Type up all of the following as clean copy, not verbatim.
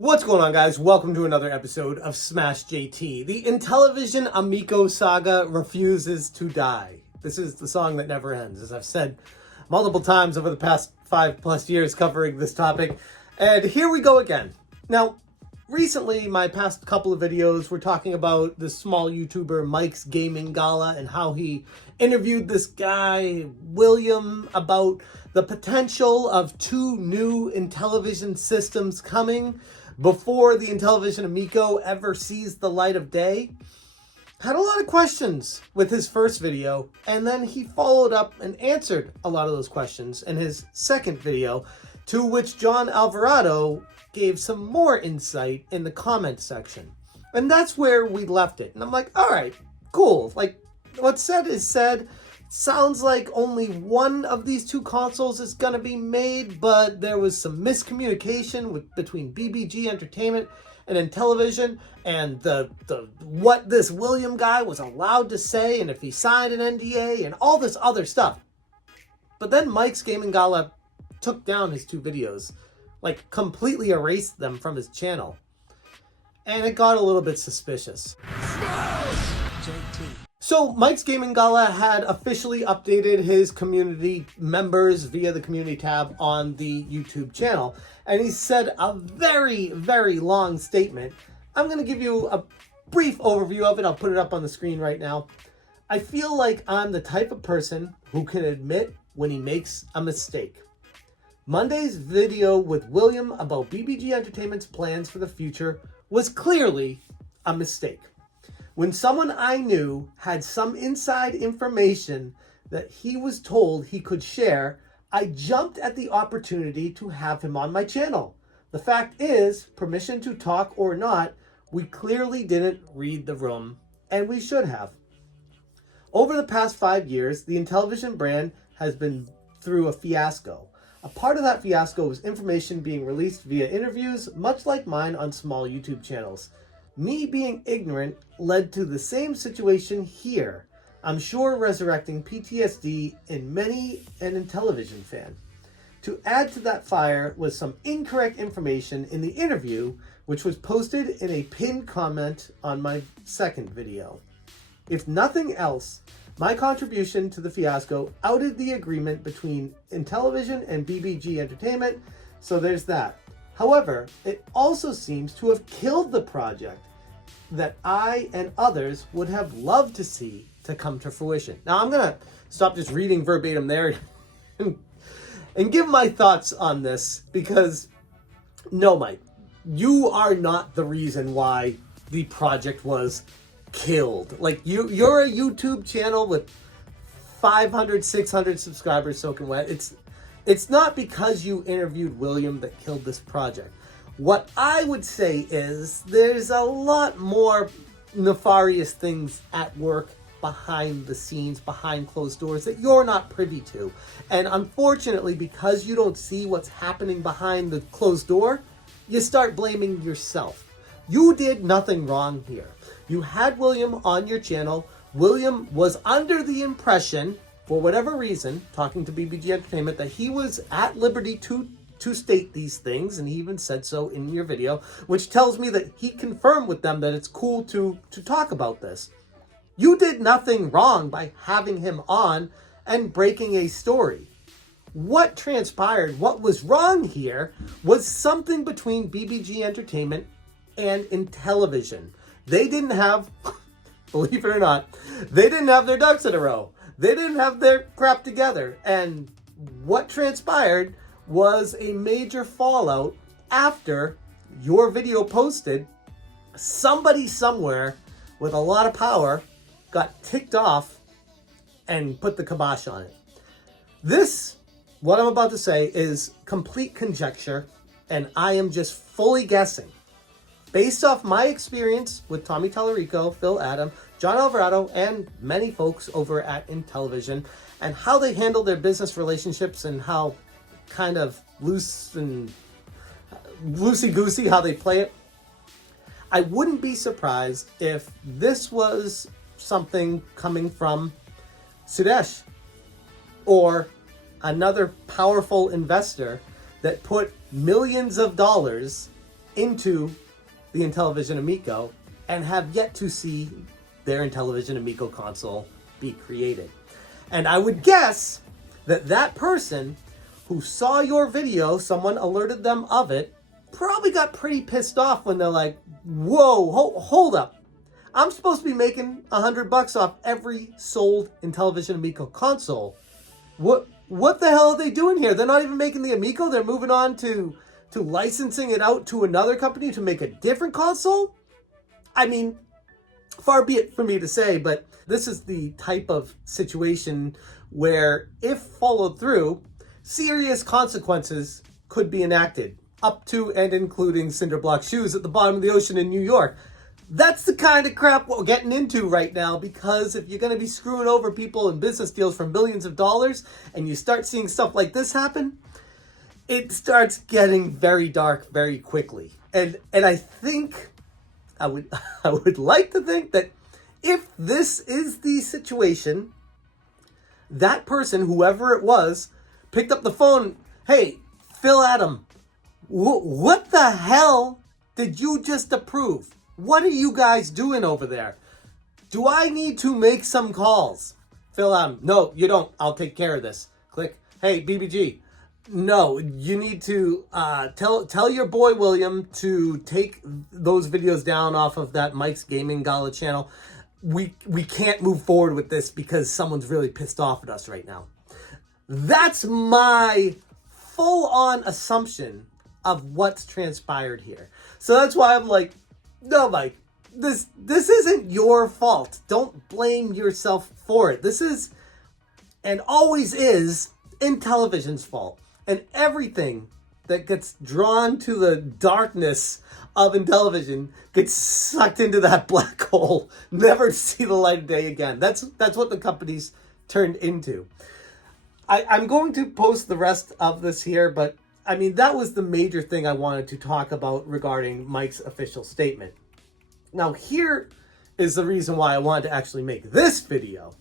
What's going on, guys? Welcome to another episode of Smash JT. The Intellivision Amico saga refuses to die. This is the song that never ends, as I've said multiple times over the past 5+ years covering this topic. And here we go again. Now, recently, my past couple of videos were talking about this small YouTuber, Mike's Gaming Gala, and how he interviewed this guy, William, about the potential of 2 new Intellivision systems coming before the Intellivision Amico ever sees the light of day. Had a lot of questions with his first video, and then he followed up and answered a lot of those questions in his second video, to which John Alvarado gave some more insight in the comment section. And that's where we left it. And I'm like, all right, cool. Like, what's said is said. Sounds like only one of these 2 consoles is going to be made, but there was some miscommunication between BBG Entertainment and Intellivision, and the what this William guy was allowed to say, and if he signed an NDA, and all this other stuff. But then Mike's Gaming Gala took down his 2 videos, like completely erased them from his channel. And it got a little bit suspicious. So Mike's Gaming Gala had officially updated his community members via the community tab on the YouTube channel. And he said a very, very long statement. I'm going to give you a brief overview of it. I'll put it up on the screen right now. I feel like I'm the type of person who can admit when he makes a mistake. Monday's video with William about BBG Entertainment's plans for the future was clearly a mistake. When someone I knew had some inside information that he was told he could share, I jumped at the opportunity to have him on my channel. The fact is, permission to talk or not, we clearly didn't read the room, and we should have. Over the past 5 years, the Intellivision brand has been through a fiasco. A part of that fiasco was information being released via interviews, much like mine on small YouTube channels. Me being ignorant led to the same situation here. I'm sure resurrecting PTSD in many an Intellivision fan. To add to that fire was some incorrect information in the interview, which was posted in a pinned comment on my second video. If nothing else, my contribution to the fiasco outed the agreement between Intellivision and BBG Entertainment, so there's that. However, it also seems to have killed the project that I and others would have loved to see to come to fruition. Now, I'm going to stop just reading verbatim there and give my thoughts on this, because no, Mike, you are not the reason why the project was killed. Like, you're a YouTube channel with 500, 600 subscribers soaking wet. It's not because you interviewed William that killed this project. What I would say is there's a lot more nefarious things at work behind the scenes, behind closed doors, that you're not privy to. And unfortunately, because you don't see what's happening behind the closed door, you start blaming yourself. You did nothing wrong here. You had William on your channel. William was under the impression, for whatever reason, talking to BBG Entertainment, that he was at liberty to state these things, and he even said so in your video, which tells me that he confirmed with them that it's cool to talk about this. You did nothing wrong by having him on and breaking a story. What transpired, what was wrong here, was something between BBG Entertainment and Intellivision. They didn't have, believe it or not, they didn't have their ducks in a row. They didn't have their crap together. And what transpired was a major fallout after your video posted. Somebody somewhere with a lot of power got ticked off and put the kibosh on it. This, what I'm about to say, is complete conjecture, and I am just fully guessing. Based off my experience with Tommy Tallarico, Phil Adam, John Alvarado, and many folks over at Intellivision, and how they handle their business relationships and how kind of loose and loosey-goosey how they play it, I wouldn't be surprised if this was something coming from Sudesh or another powerful investor that put millions of dollars into the Intellivision Amico and have yet to see their Intellivision Amico console be created. And I would guess that that person who saw your video, someone alerted them of it, probably got pretty pissed off when they're like, whoa, hold up. I'm supposed to be making $100 off every sold Intellivision Amico console. What the hell are they doing here? They're not even making the Amico. They're moving on to licensing it out to another company to make a different console? I mean, far be it for me to say, but this is the type of situation where, if followed through, serious consequences could be enacted, up to and including cinder block shoes at the bottom of the ocean in New York. That's the kind of crap we're getting into right now, because if you're going to be screwing over people in business deals for millions of dollars and you start seeing stuff like this happen, it starts getting very dark very quickly. And I think, I would like to think that if this is the situation, that person, whoever it was, picked up the phone. Hey, Phil Adam, what the hell did you just approve? What are you guys doing over there? Do I need to make some calls? Phil Adam, no, you don't. I'll take care of this. Click. Hey, BBG, no, you need to tell your boy William to take those videos down off of that Mike's Gaming Gala channel. We can't move forward with this because someone's really pissed off at us right now. That's my full-on assumption of what's transpired here. So that's why I'm like, no, Mike, this isn't your fault. Don't blame yourself for it. This is, and always is, Intellivision's fault. And everything that gets drawn to the darkness of Intellivision gets sucked into that black hole, never to see the light of day again. That's what the company's turned into. I'm going to post the rest of this here, but I mean, that was the major thing I wanted to talk about regarding Mike's official statement. Now, here is the reason why I wanted to actually make this video.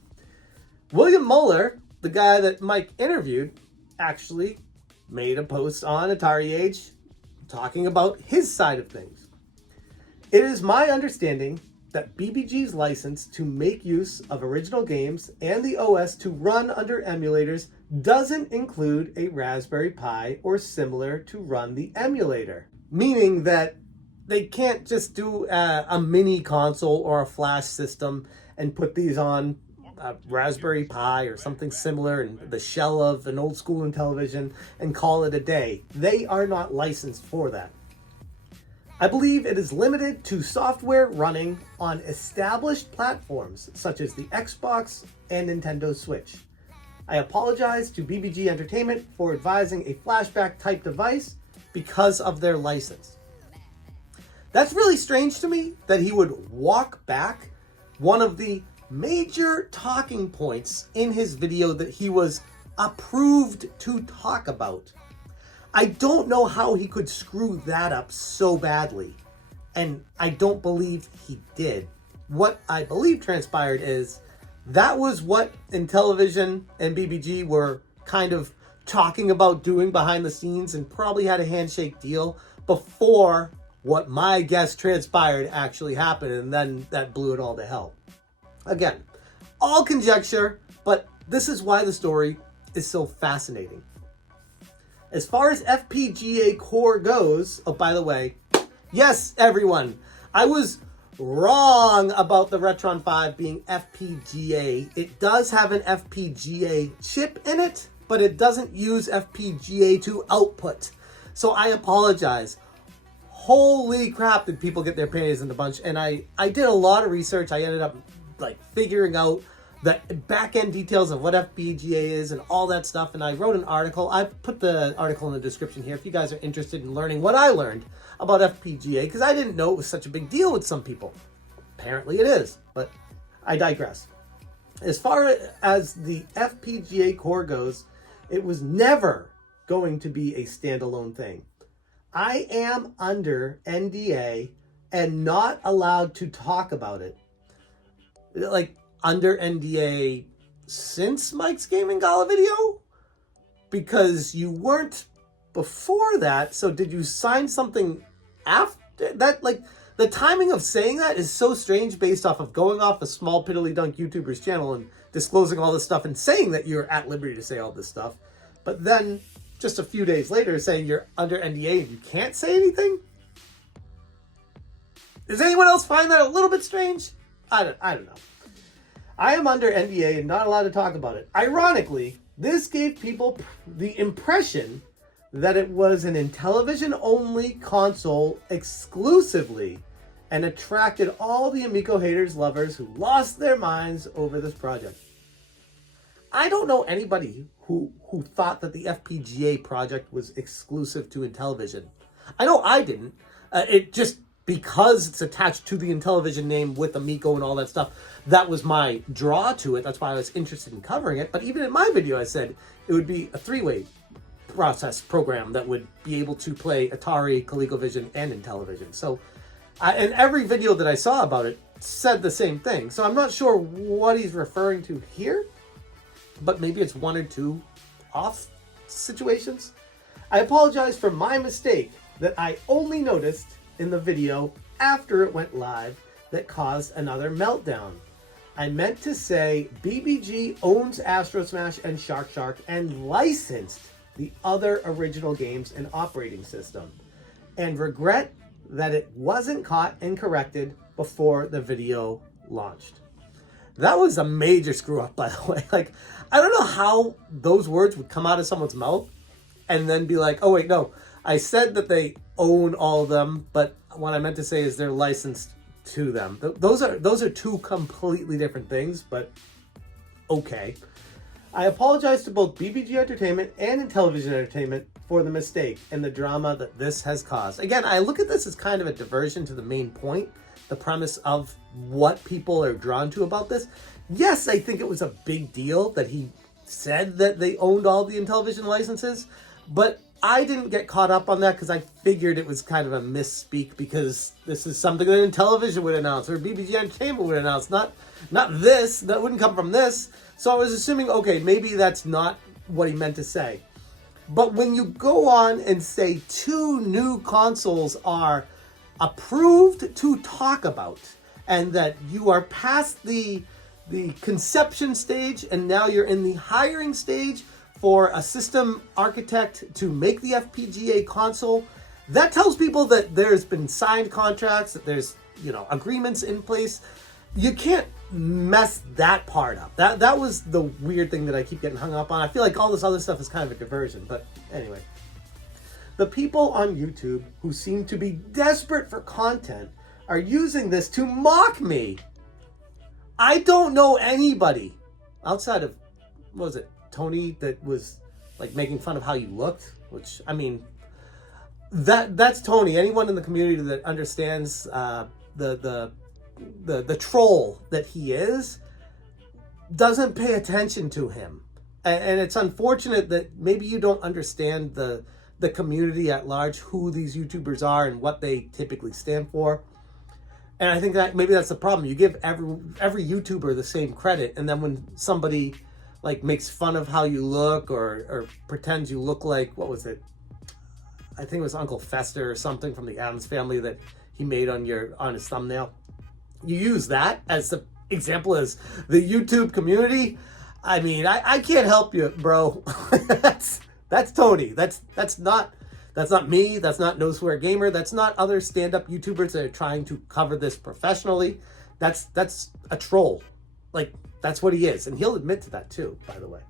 William Muller, the guy that Mike interviewed, actually made a post on AtariAge talking about his side of things. It is my understanding that BBG's license to make use of original games and the OS to run under emulators doesn't include a Raspberry Pi or similar to run the emulator. Meaning that they can't just do a mini console or a flash system and put these on a Raspberry Pi or something similar in the shell of an old school Intellivision and call it a day. They are not licensed for that. I believe it is limited to software running on established platforms such as the Xbox and Nintendo Switch. I apologize to BBG Entertainment for advising a flashback type device because of their license. That's really strange to me that he would walk back one of the major talking points in his video that he was approved to talk about. I don't know how he could screw that up so badly, and I don't believe he did. What I believe transpired is that was what Intellivision and BBG were kind of talking about doing behind the scenes, and probably had a handshake deal before what my guess transpired actually happened, and then that blew it all to hell. Again, all conjecture, but this is why the story is so fascinating. As far as FPGA core goes, oh, by the way, yes, everyone, I was wrong about the Retron 5 being FPGA. It does have an FPGA chip in it, but it doesn't use FPGA to output. So I apologize. Holy crap, did people get their panties in a bunch. And I did a lot of research. I ended up figuring out the back-end details of what FPGA is and all that stuff, and I wrote an article. I put the article in the description here if you guys are interested in learning what I learned about FPGA, because I didn't know it was such a big deal with some people. Apparently it is, but I digress. As far as the FPGA core goes, it was never going to be a standalone thing. I am under NDA and not allowed to talk about it. Under NDA since Mike's Gaming Gala video? Because you weren't before that, so did you sign something after that, like, the timing of saying that is so strange based off of going off a small piddly dunk YouTuber's channel and disclosing all this stuff and saying that you're at liberty to say all this stuff. But then just a few days later saying you're under NDA and you can't say anything? Does anyone else find that a little bit strange? I don't know. I am under NDA and not allowed to talk about it. Ironically, this gave people the impression that it was an Intellivision-only console exclusively and attracted all the Amico haters, lovers who lost their minds over this project. I don't know anybody who thought that the FPGA project was exclusive to Intellivision. I know I didn't. It just, because it's attached to the Intellivision name with Amico and all that stuff, that was my draw to it. That's why I was interested in covering it. But even in my video, I said it would be a three-way process program that would be able to play Atari, ColecoVision, and Intellivision. So, and every video that I saw about it said the same thing. So I'm not sure what he's referring to here, but maybe it's one or two off situations. I apologize for my mistake that I only noticed in the video after it went live that caused another meltdown. I meant to say BBG owns Astro Smash and Shark Shark and licensed the other original games and operating system, and regret that it wasn't caught and corrected before the video launched. That was a major screw up, by the way. Like, I don't know how those words would come out of someone's mouth and then be like, oh wait, no, I said that they own all of them, but what I meant to say is they're licensed to them. Those are two completely different things, but okay. I apologize to both BBG Entertainment and Intellivision Entertainment for the mistake and the drama that this has caused. Again, I look at this as kind of a diversion to the main point, the premise of what people are drawn to about this. Yes, I think it was a big deal that he said that they owned all the Intellivision licenses, but I didn't get caught up on that because I figured it was kind of a misspeak, because this is something that Intellivision would announce or BBG Entertainment would announce, not this. That wouldn't come from this. So I was assuming, okay, maybe that's not what he meant to say. But when you go on and say 2 new consoles are approved to talk about, and that you are past the conception stage and now you're in the hiring stage for a system architect to make the FPGA console, that tells people that there's been signed contracts, that there's, agreements in place. You can't mess that part up. That was the weird thing that I keep getting hung up on. I feel like all this other stuff is kind of a diversion, but anyway. The people on YouTube who seem to be desperate for content are using this to mock me. I don't know anybody outside of, what was it, Tony, that was like making fun of how you looked, which, I mean, that's Tony. Anyone in the community that understands the troll that he is doesn't pay attention to him. And it's unfortunate that maybe you don't understand the community at large, who these YouTubers are and what they typically stand for. And I think that maybe that's the problem. You give every YouTuber the same credit, and then when somebody like makes fun of how you look or pretends you look like, what was it? I think it was Uncle Fester or something from the Addams Family that he made on his thumbnail. You use that as the example as the YouTube community. I mean, I can't help you, bro. That's Tony. That's not me. That's not No Swear Gamer. That's not other stand-up YouTubers that are trying to cover this professionally. That's a troll. Like, that's what he is. And he'll admit to that too, by the way.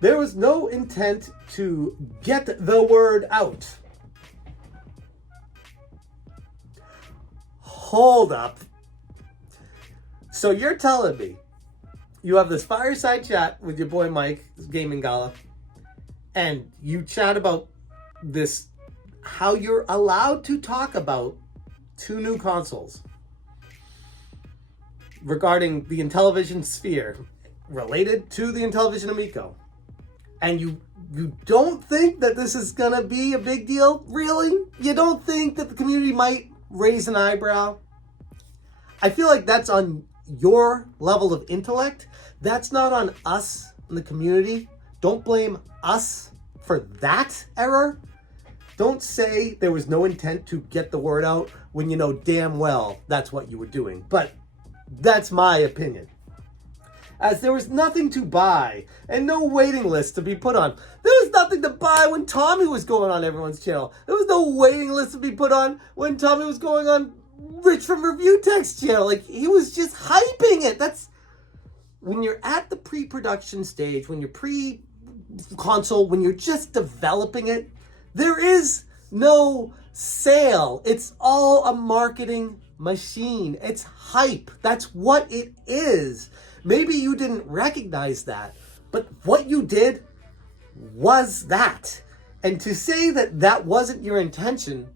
There was no intent to get the word out. Hold up. So you're telling me you have this fireside chat with your boy Mike, Gaming Gala, and you chat about this, how you're allowed to talk about 2 new consoles regarding the Intellivision sphere related to the Intellivision Amico, and you don't think that this is gonna be a big deal? Really? You don't think that the community might raise an eyebrow? I feel like that's on your level of intellect. That's not on us in the community. Don't blame us for that error. Don't say there was no intent to get the word out when you know damn well that's what you were doing. But that's my opinion. As there was nothing to buy and no waiting list to be put on. There was nothing to buy when Tommy was going on everyone's channel. There was no waiting list to be put on when Tommy was going on Rich from Review Tech's channel. Like, he was just hyping it. That's when you're at the pre-production stage, when you're pre-console, when you're just developing it, there is no sale. It's all a marketing machine. It's hype. That's what it is. Maybe you didn't recognize that, but what you did was that. And to say that that wasn't your intention,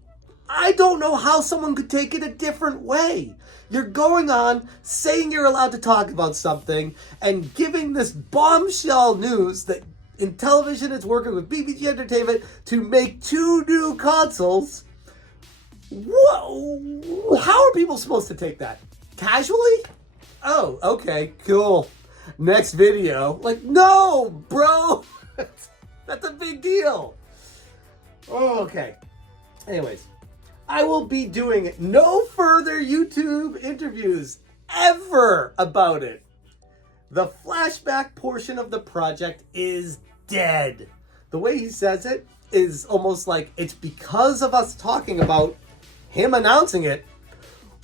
I don't know how someone could take it a different way. You're going on saying you're allowed to talk about something and giving this bombshell news that Intellivision is working with BBG Entertainment to make 2 new consoles. Whoa, how are people supposed to take that? Casually? Oh, okay, cool. Next video. Like, no, bro. That's a big deal. Oh, okay. Anyways, I will be doing no further YouTube interviews ever about it. The flashback portion of the project is dead. The way he says it is almost like it's because of us talking about him announcing it,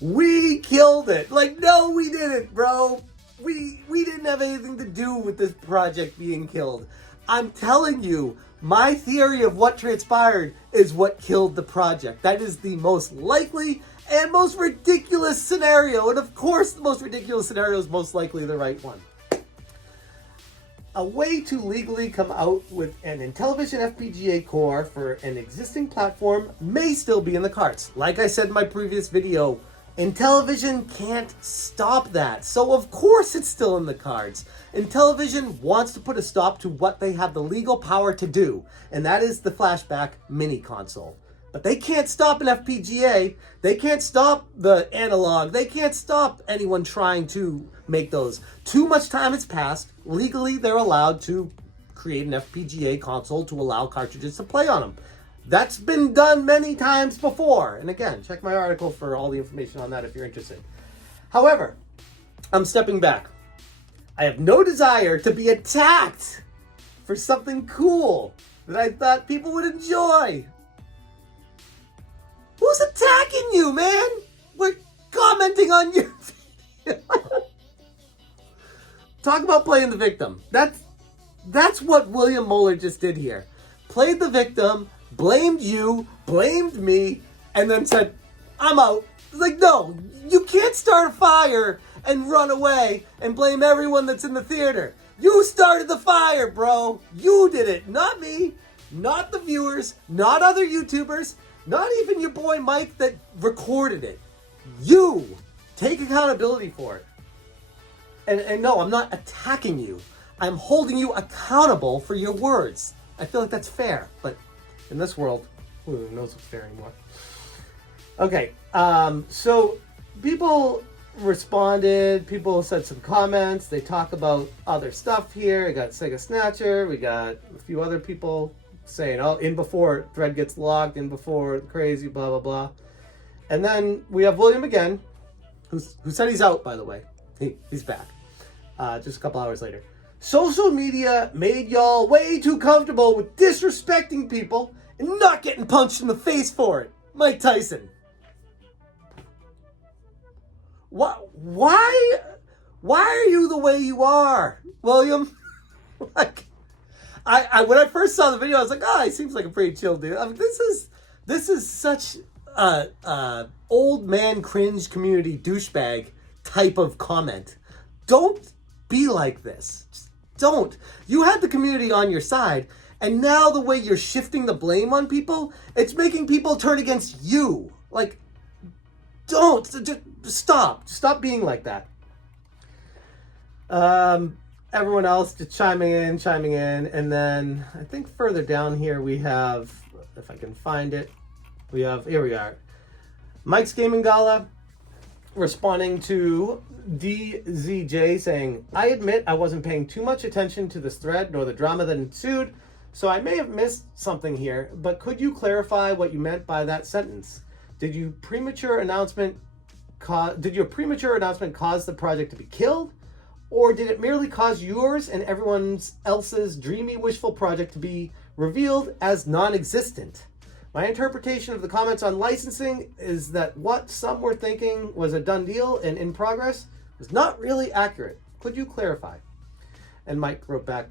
we killed it. Like, no, we didn't, bro. We didn't have anything to do with this project being killed. I'm telling you, my theory of what transpired is what killed the project. That is the most likely and most ridiculous scenario. And of course, the most ridiculous scenario is most likely the right one. A way to legally come out with an Intellivision FPGA core for an existing platform may still be in the cards. Like I said in my previous video, Intellivision can't stop that. So of course it's still in the cards. Intellivision wants to put a stop to what they have the legal power to do, and that is the flashback mini console. But they can't stop an FPGA. They can't stop the analog. They can't stop anyone trying to make those. Too much time has passed. Legally, they're allowed to create an FPGA console to allow cartridges to play on them. That's been done many times before. And again, check my article for all the information on that if you're interested. However, I'm stepping back. I have no desire to be attacked for something cool that I thought people would enjoy. Who's attacking you, man? We're commenting on your video. Talk about playing the victim. That's what William Mueller just did here. Played the victim, blamed you, blamed me, and then said, I'm out. Like, no, you can't start a fire and run away and blame everyone that's in the theater. You started the fire, bro. You did it, not me, not the viewers, not other YouTubers, not even your boy Mike that recorded it. You take accountability for it. And no, I'm not attacking you. I'm holding you accountable for your words. I feel like that's fair, but in this world, who knows what's fair anymore? Okay, so people responded, people said some comments, they talk about other stuff here. I got Sega Snatcher, we got a few other people saying, oh, in before thread gets locked, in before crazy, blah, blah, blah. And then we have William again, who said he's out, by the way. He's back, just a couple hours later. Social media made y'all way too comfortable with disrespecting people and not getting punched in the face for it. Mike Tyson. Why are you the way you are, William? Like, I when I first saw the video, I was like, oh, he seems like a pretty chill dude. I mean, this is such old man cringe community douchebag type of comment. Don't be like this. Just don't. You had the community on your side, and now the way you're shifting the blame on people, it's making people turn against you. Like, don't. Just stop. Stop being like that. Everyone else just chiming in, and then I think further down here we have, if I can find it, here we are. Mike's Gaming Gala responding to DZJ saying, I admit I wasn't paying too much attention to this thread nor the drama that ensued, So I may have missed something here, but could you clarify what you meant by that sentence? Did your premature announcement cause the project to be killed? Or did it merely cause yours and everyone else's dreamy, wishful project to be revealed as non-existent? My interpretation of the comments on licensing is that what some were thinking was a done deal and in progress was not really accurate. Could you clarify? And Mike wrote back,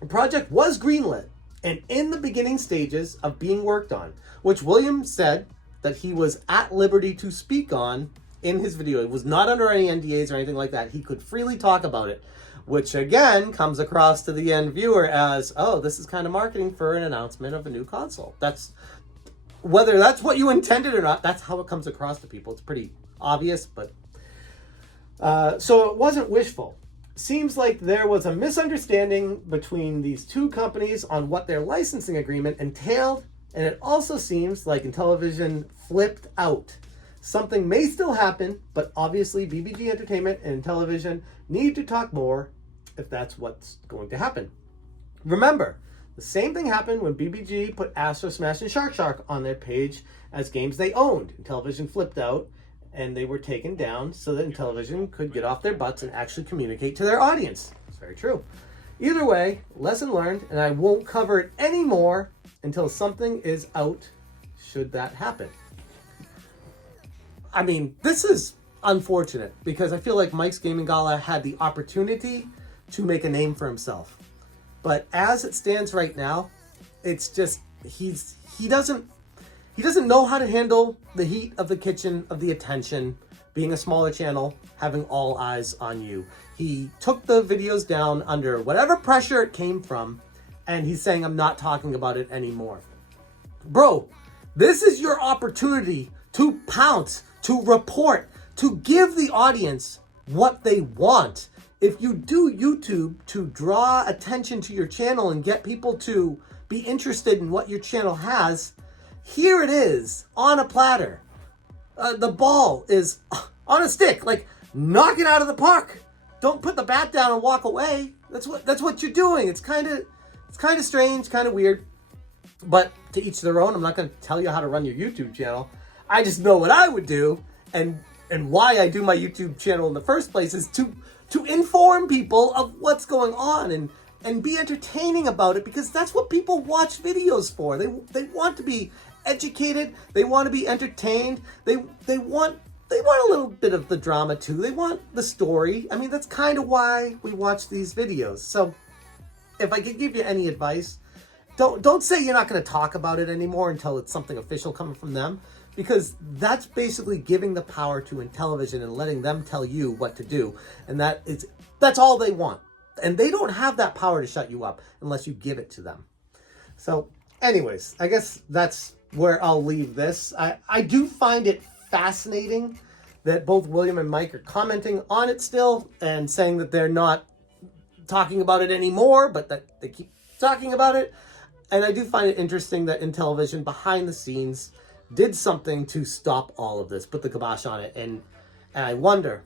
the project was greenlit and in the beginning stages of being worked on, which William said that he was at liberty to speak on in his video. It was not under any NDAs or anything like that. He could freely talk about it, which again comes across to the end viewer as, oh, this is kind of marketing for an announcement of a new console. That's, whether that's what you intended or not, that's how it comes across to people. It's pretty obvious, but so it wasn't wishful. Seems like there was a misunderstanding between these two companies on what their licensing agreement entailed, and it also seems like Intellivision flipped out. Something may still happen, but obviously BBG Entertainment and Intellivision need to talk more if that's what's going to happen. Remember, the same thing happened when BBG put Astro Smash and Shark Shark on their page as games they owned. Intellivision flipped out and they were taken down so that Intellivision could get off their butts and actually communicate to their audience. It's very true. Either way, lesson learned, and I won't cover it anymore until something is out, should that happen. I mean, this is unfortunate because I feel like Mike's Gaming Gala had the opportunity to make a name for himself. But as it stands right now, it's just, he doesn't know how to handle the heat of the kitchen, of the attention, being a smaller channel, having all eyes on you. He took the videos down under whatever pressure it came from, and he's saying, I'm not talking about it anymore. Bro, this is your opportunity to pounce, to report, to give the audience what they want. If you do YouTube to draw attention to your channel and get people to be interested in what your channel has, here it is on a platter. The ball is on a stick, like knock it out of the park. Don't put the bat down and walk away. That's what you're doing. It's kind of strange, kind of weird, but to each their own. I'm not going to tell you how to run your YouTube channel. I just know what I would do, and why I do my YouTube channel in the first place is to inform people of what's going on and be entertaining about it, because that's what people watch videos for. They want to be educated. They want to be entertained. They want a little bit of the drama too. They want the story. I mean, that's kind of why we watch these videos. So if I could give you any advice, don't say you're not going to talk about it anymore until it's something official coming from them, because that's basically giving the power to Intellivision and letting them tell you what to do. And that's all they want. And they don't have that power to shut you up unless you give it to them. So anyways, I guess that's where I'll leave this. I do find it fascinating that both William and Mike are commenting on it still and saying that they're not talking about it anymore, but that they keep talking about it. And I do find it interesting that Intellivision behind the scenes did something to stop all of this, put the kibosh on it. And I wonder,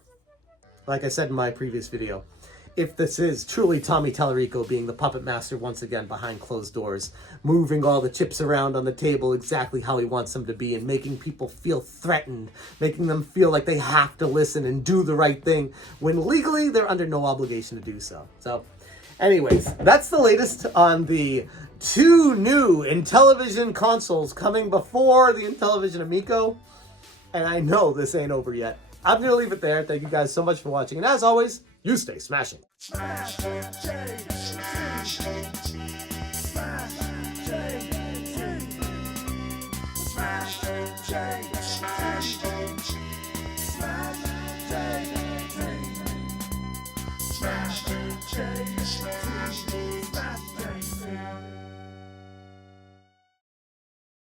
like I said in my previous video, if this is truly Tommy Tallarico being the puppet master once again behind closed doors, moving all the chips around on the table exactly how he wants them to be and making people feel threatened, making them feel like they have to listen and do the right thing when legally they're under no obligation to do so. So anyways, that's the latest on the 2 new Intellivision consoles coming before the Intellivision Amico. And I know this ain't over yet. I'm going to leave it there. Thank you guys so much for watching. And as always, you stay smashing. Smash and change.